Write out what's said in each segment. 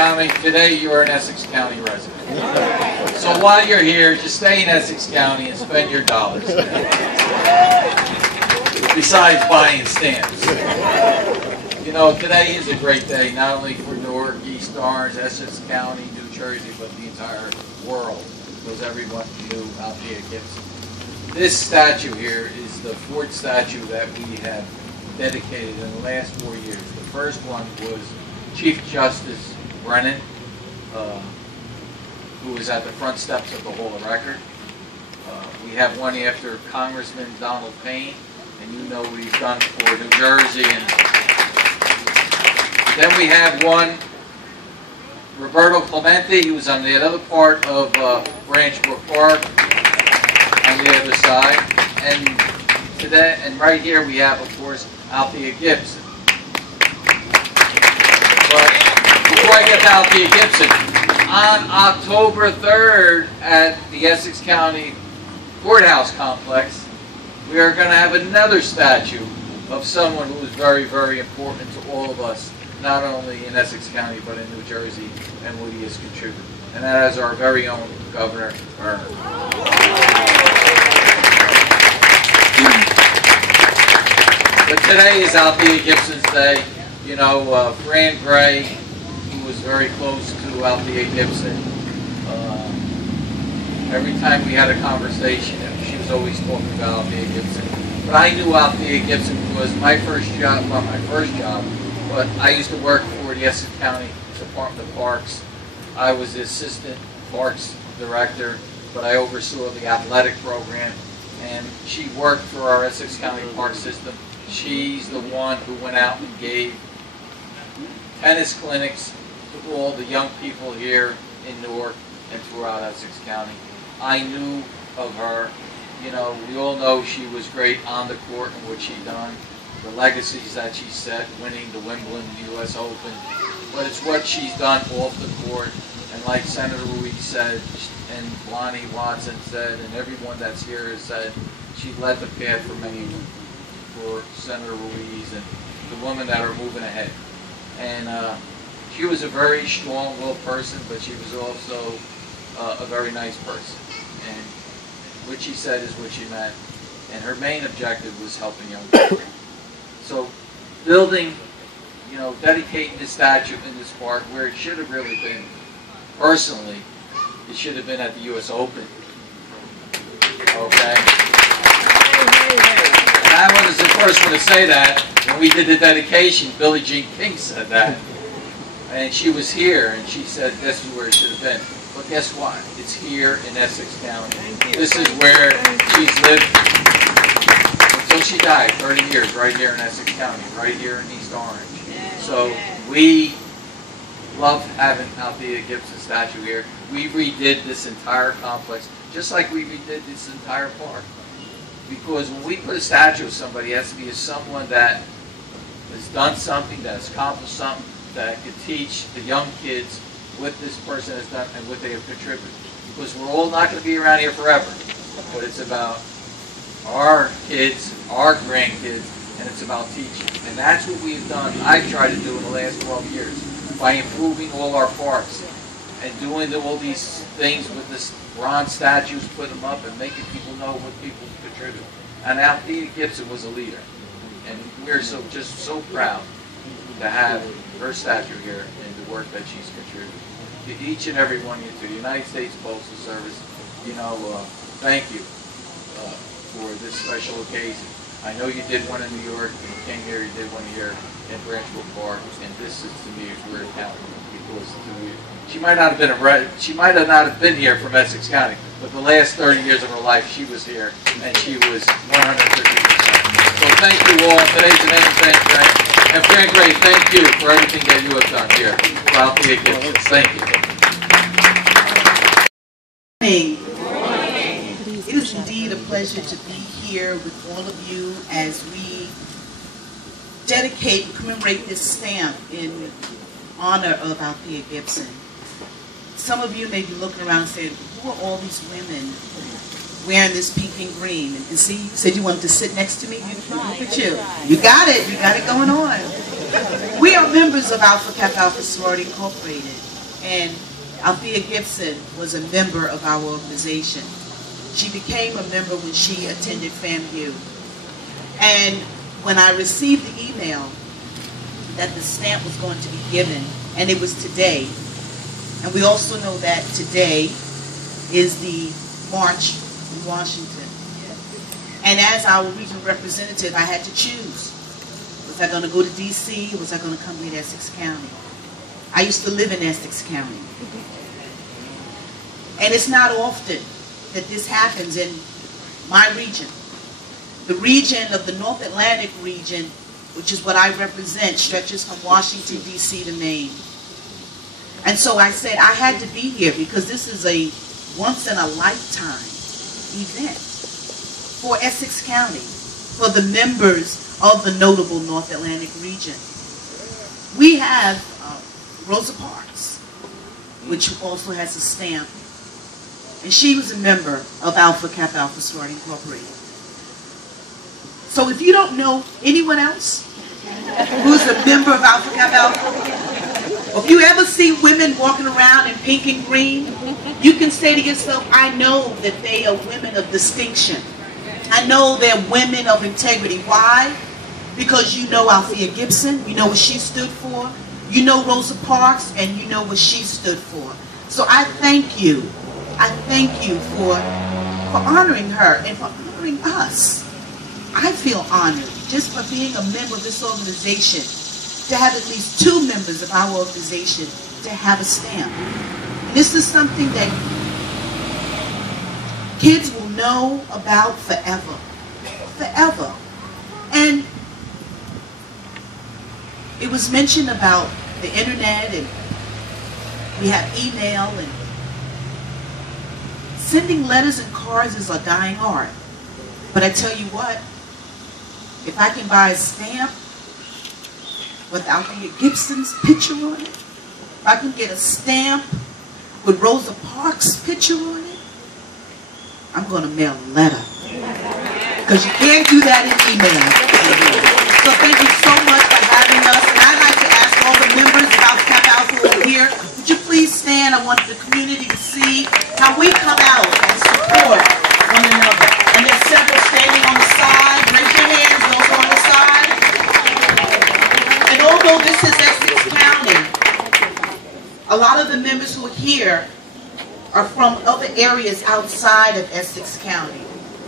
Today you're an Essex County resident. So while you're here, just stay in Essex County and spend your dollars. Besides buying stamps. You know, today is a great day, not only for Newark, East Orange, Essex County, New Jersey, but the entire world, because everyone knew Althea Gibson. This statue here is the fourth statue that we have dedicated in the last 4 years. The first one was Chief Justice Brennan, who was at the front steps of the Hall of Record. We have one after Congressman Donald Payne, and you know what he's done for New Jersey. And then we have one, Roberto Clemente. He was on the other part of Branch Brook Park, on the other side. And today, and right here we have, of course, Althea Gibson. But before I get to Althea Gibson, on October 3rd at the Essex County Courthouse Complex, we are going to have another statue of someone who is very, very important to all of us, not only in Essex County, but in New Jersey, and what he has contributed. And that is our very own Governor Byrne. But today is Althea Gibson's day. You know, Fran Gray, who was very close to Althea Gibson, every time we had a conversation, she was always talking about Althea Gibson. But I knew Althea Gibson was my first job, not my first job, but I used to work for the Essex County Department of Parks. I was the assistant parks director, but I oversaw the athletic program, and she worked for our Essex County park system. She's the one who went out and gave tennis clinics to all the young people here in Newark and throughout Essex County. I knew of her. You know, we all know she was great on the court and what she done, the legacies that she set, winning the Wimbledon, the U.S. Open, but it's what she's done off the court. And like Senator Ruiz said, and Lonnie Watson said, and everyone that's here has said, she led the path for many women, for Senator Ruiz and the women that are moving ahead. And she was a very strong-willed person, but she was also a very nice person. And what she said is what she meant. And her main objective was helping young people. So building, you know, dedicating this statue in this park where it should have really been, personally, it should have been at the U.S. Open. Okay? And I was the first one to say that. When we did the dedication, Billie Jean King said that. And she was here, and she said this is where it should have been. But guess what? It's here in Essex County. This is where she's lived until she died, 30 years, right here in Essex County, right here in East Orange. So we love having Althea Gibson statue here. We redid this entire complex, just like we redid this entire park. Because when we put a statue of somebody, it has to be someone that has done something, that has accomplished something, that could teach the young kids what this person has done and what they have contributed. Because we're all not going to be around here forever. But it's about our kids, our grandkids, and it's about teaching. And that's what we've done. I've tried to do in the last 12 years by improving all our parks and doing all these things with this bronze statues, putting them up and making people know what people contribute. And Althea Gibson was a leader. And we're just so proud to have her statue here and the work that she's contributed. To each and every one of you, to the United States Postal Service, you know, thank you for this special occasion. I know you did one in New York, and you came here, you did one here in Branch Brook Park, and this is, to me, is where it counts. Because she might not have been not have been here from Essex County, but the last 30 years of her life, she was here, and she was 150%. So thank you all. Today's an amazing day. And Fran Gray, thank you for everything that you have done here. Althea Gibson, thank you. It is indeed a pleasure to be here with all of you as we dedicate and commemorate this stamp in honor of Althea Gibson. Some of you may be looking around and saying, who are all these women wearing this pink and green? And see, you said you wanted to sit next to me. Look at you. You got it. You got it going on. We are members of Alpha Kappa Alpha Sorority Incorporated. And Althea Gibson was a member of our organization. She became a member when she attended FAMU. And when I received the email that the stamp was going to be given, and it was today, and we also know that today is the March in Washington. And as our regional representative, I had to choose. Was I going to go to DC, or was I going to come to Essex County? I used to live in Essex County. And it's not often that this happens in my region. The region of the North Atlantic region, which is what I represent, stretches from Washington, D.C. to Maine. And so I said I had to be here because this is a once-in-a-lifetime event for Essex County, for the members of the notable North Atlantic region. We have Rosa Parks, which also has a stamp, and she was a member of Alpha Kappa Alpha Sorority Incorporated. So if you don't know anyone else who's a member of Alpha Kappa Alpha, or if you ever see women walking around in pink and green, you can say to yourself, I know that they are women of distinction. I know they're women of integrity. Why? Because you know Althea Gibson, you know what she stood for, you know Rosa Parks, and you know what she stood for. So I thank you. I thank you for honoring her and for honoring us. I feel honored just for being a member of this organization, to have at least 2 members of our organization to have a stamp. This is something that kids will know about forever. Forever. And it was mentioned about the internet, and we have email, and sending letters and cards is a dying art. But I tell you what, if I can buy a stamp with Althea Gibson's picture on it, if I can get a stamp with Rosa Parks' picture on it, I'm going to mail a letter. Because you can't do that in email. So thank you so much for having us. And I'd like to ask all the members of Alpha Kappa Alpha who are here, would you please stand? I want the community to see how we come out and support one another. And there's several standing on the side. Raise your hands, those on the side. And although this is Essex County, a lot of the members who are here are from other areas outside of Essex County.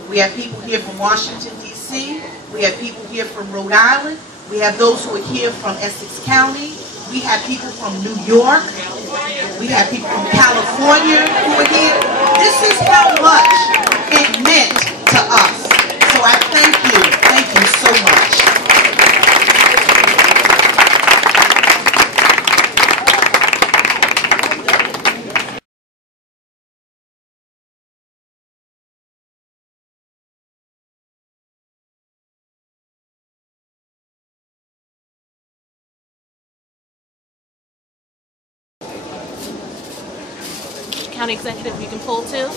We have people here from Washington, D.C. We have people here from Rhode Island. We have those who are here from Essex County. We have people from New York. We have people from California who are here. This is how much it meant to us. So I thank you. Thank you so much. County Executive, you can pull too.